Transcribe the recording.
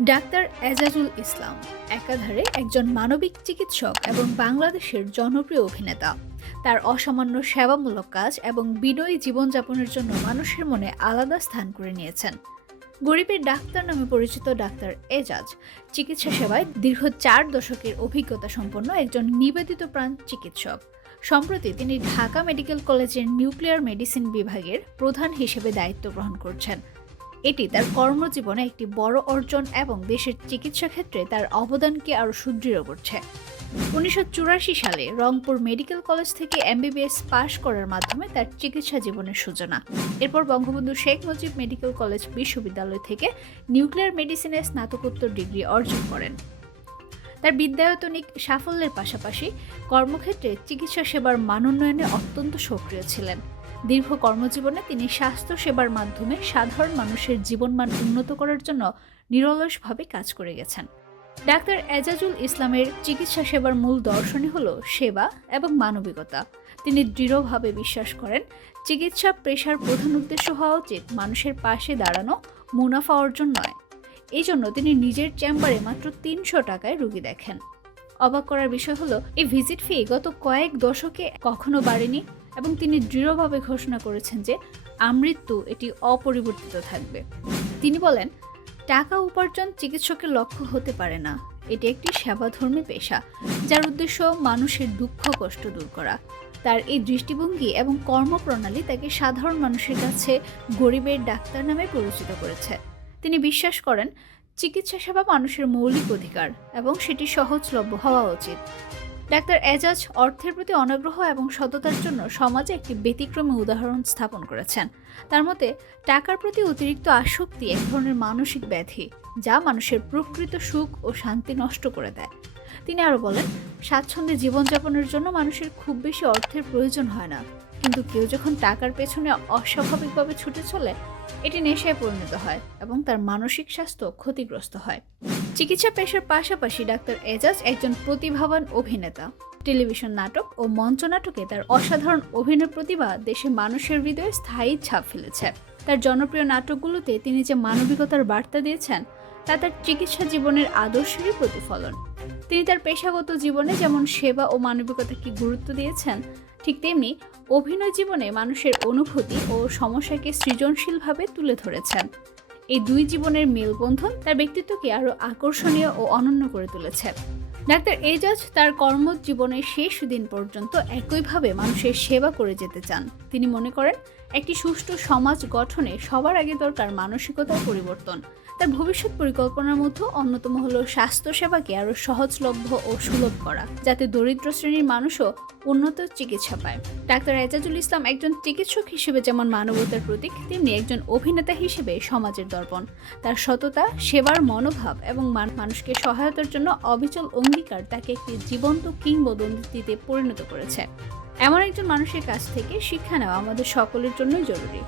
Doctor Ejazul ইসলাম, একাধারে একজন মানবিক চিকিৎসক এবং বাংলাদেশের জনপ্রিয় অভিনেতা। তার অসামান্য সেবামূলক কাজ এবং বিনয়ী জীবনযাপনের জন্য মানুষের মনে আলাদা স্থান করে নিয়েছেন। গরিবের ডাক্তার নামে পরিচিত ডাক্তার এজাজ চিকিৎসা সেবায় দীর্ঘ চার দশকের অভিজ্ঞতা সম্পন্ন একজন নিবেদিত প্রাণ চিকিৎসক। সম্প্রতি তিনি ঢাকা মেডিকেল কলেজের নিউক্লিয়ার মেডিসিন বিভাগের প্রধান হিসেবে দায়িত্ব গ্রহণ করছেন। এটি তার কর্মজীবনে একটি বড় অর্জন এবং দেশের চিকিৎসা ক্ষেত্রে তার অবদানকে আরও সুদৃঢ় করছে। উনিশশো চুরাশি সালে রংপুর মেডিকেল কলেজ থেকে এমবিবিএস পাশ করার মাধ্যমে তার চিকিৎসা জীবনের সূচনা। এরপর বঙ্গবন্ধু শেখ মুজিব মেডিকেল কলেজ বিশ্ববিদ্যালয় থেকে নিউক্লিয়ার মেডিসিনে স্নাতকোত্তর ডিগ্রি অর্জন করেন। তার বিদ্যায়তনিক সাফল্যের পাশাপাশি কর্মক্ষেত্রে চিকিৎসা সেবার মানোন্নয়নে অত্যন্ত সক্রিয় ছিলেন। দীর্ঘ কর্মজীবনে তিনি স্বাস্থ্য সেবার মাধ্যমে সাধারণ মানুষের জীবনমান উন্নত করার জন্য নিরলসভাবে কাজ করে গেছেন। ডাক্তার এজাজুল ইসলামের চিকিৎসা সেবার মূল দর্শনই হল সেবা এবং মানবিকতা। তিনি দৃঢ়ভাবে বিশ্বাস করেন, চিকিৎসা পেশার প্রধান উদ্দেশ্য হওয়া উচিত মানুষের পাশে দাঁড়ানো, মুনাফা অর্জন নয়। এই জন্য তিনি নিজের চেম্বারে মাত্র তিনশো টাকায় রুগী দেখেন। অবাক করার বিষয় হলো, এই ভিজিট ফি গত কয়েক দশকে কখনো বাড়েনি। এবং তিনি দৃঢ়ভাবে ঘোষণা করেছেন যে আমৃত্যু এটি অপরিবর্তিত থাকবে। তিনি বলেন, টাকা উপার্জন চিকিৎসকের লক্ষ্য হতে পারে না। এটি একটি সেবাধর্মী পেশা, যার উদ্দেশ্য মানুষের দুঃখ, কষ্ট দূর করা। তার এই দৃষ্টিভঙ্গি এবং কর্মপ্রণালী তাকে সাধারণ মানুষের কাছে গরিবের ডাক্তার নামে পরিচিত করেছে। তিনি বিশ্বাস করেন, চিকিৎসা সেবা মানুষের মৌলিক অধিকার এবং সেটি সহজলভ্য হওয়া উচিত। ডাক্তার এজাজ অর্থের প্রতি অনাগ্রহ এবং সততার জন্য সমাজে একটি ব্যতিক্রমী উদাহরণ স্থাপন করেছেন। তার মতে, টাকার প্রতি অতিরিক্ত আসক্তি এক ধরনের মানসিক ব্যাধি, যা মানুষের প্রকৃত সুখ ও শান্তি নষ্ট করে দেয়। তিনি আরও বলেন, স্বাচ্ছন্দ্যে জীবনযাপনের জন্য মানুষের খুব বেশি অর্থের প্রয়োজন হয় না। কিন্তু কেউ যখন টাকার পেছনে অস্বাভাবিকভাবে ছুটে চলে, এটি নেশায় পরিণত হয় এবং তার মানসিক স্বাস্থ্য ক্ষতিগ্রস্ত হয়। চিকিৎসা পেশার পাশাপাশি ডাক্তার এজাজ একজন প্রতিভাবান অভিনেতা। টেলিভিশন নাটক ও মঞ্চ নাটকে তার অসাধারণ অভিনয় প্রতিভা দেশে মানুষের হৃদয়ে স্থায়ী ছাপ ফেলেছে। তার জনপ্রিয় নাটকগুলোতে তিনি যে মানবিকতার বার্তা দিয়েছেন, তা তার চিকিৎসা জীবনের আদর্শেরই প্রতিফলন। তিনি তার পেশাগত জীবনে যেমন সেবা ও মানবিকতাকে গুরুত্ব দিয়েছেন ঠিক তেমনি অভিনয় জীবনে মানুষের অনুভূতি ও সমস্যাকে সৃজনশীলভাবে তুলে ধরেছেন। এই দুই জীবনের মেলবন্ধন তার ব্যক্তিত্বকে আরও আকর্ষণীয় ও অনন্য করে তুলেছে। ডাক্তার এজাজ তার কর্মজীবনের শেষ দিন পর্যন্ত একইভাবে মানুষের সেবা করে যেতে চান। তিনি মনে করেন, একটি সুষ্ঠু সমাজ গঠনে সবার আগে দরকার মানসিকতার পরিবর্তন। তার ভবিষ্যৎ পরিকল্পনার মধ্যে অন্যতম হলো স্বাস্থ্যসেবাকে আরও সহজলভ্য ও সুলভ করা, যাতে দরিদ্র শ্রেণির মানুষও উন্নত চিকিৎসা পায়। ডাক্তার এজাজুল ইসলাম একজন চিকিৎসক হিসেবে যেমন মানবতার প্রতীক, তেমনি একজন অভিনেতা হিসেবে সমাজের দর্পণ তার সততা, সেবার মনোভাব এবং মানুষকে সহায়তার জন্য অবিচল অঙ্গীকার তাকে একটি জীবন্ত কিংবদন্তিতে পরিণত করেছে। এমন একজন মানুষের কাছ থেকে শিক্ষা নেওয়া আমাদের সকলের জন্যই জরুরি।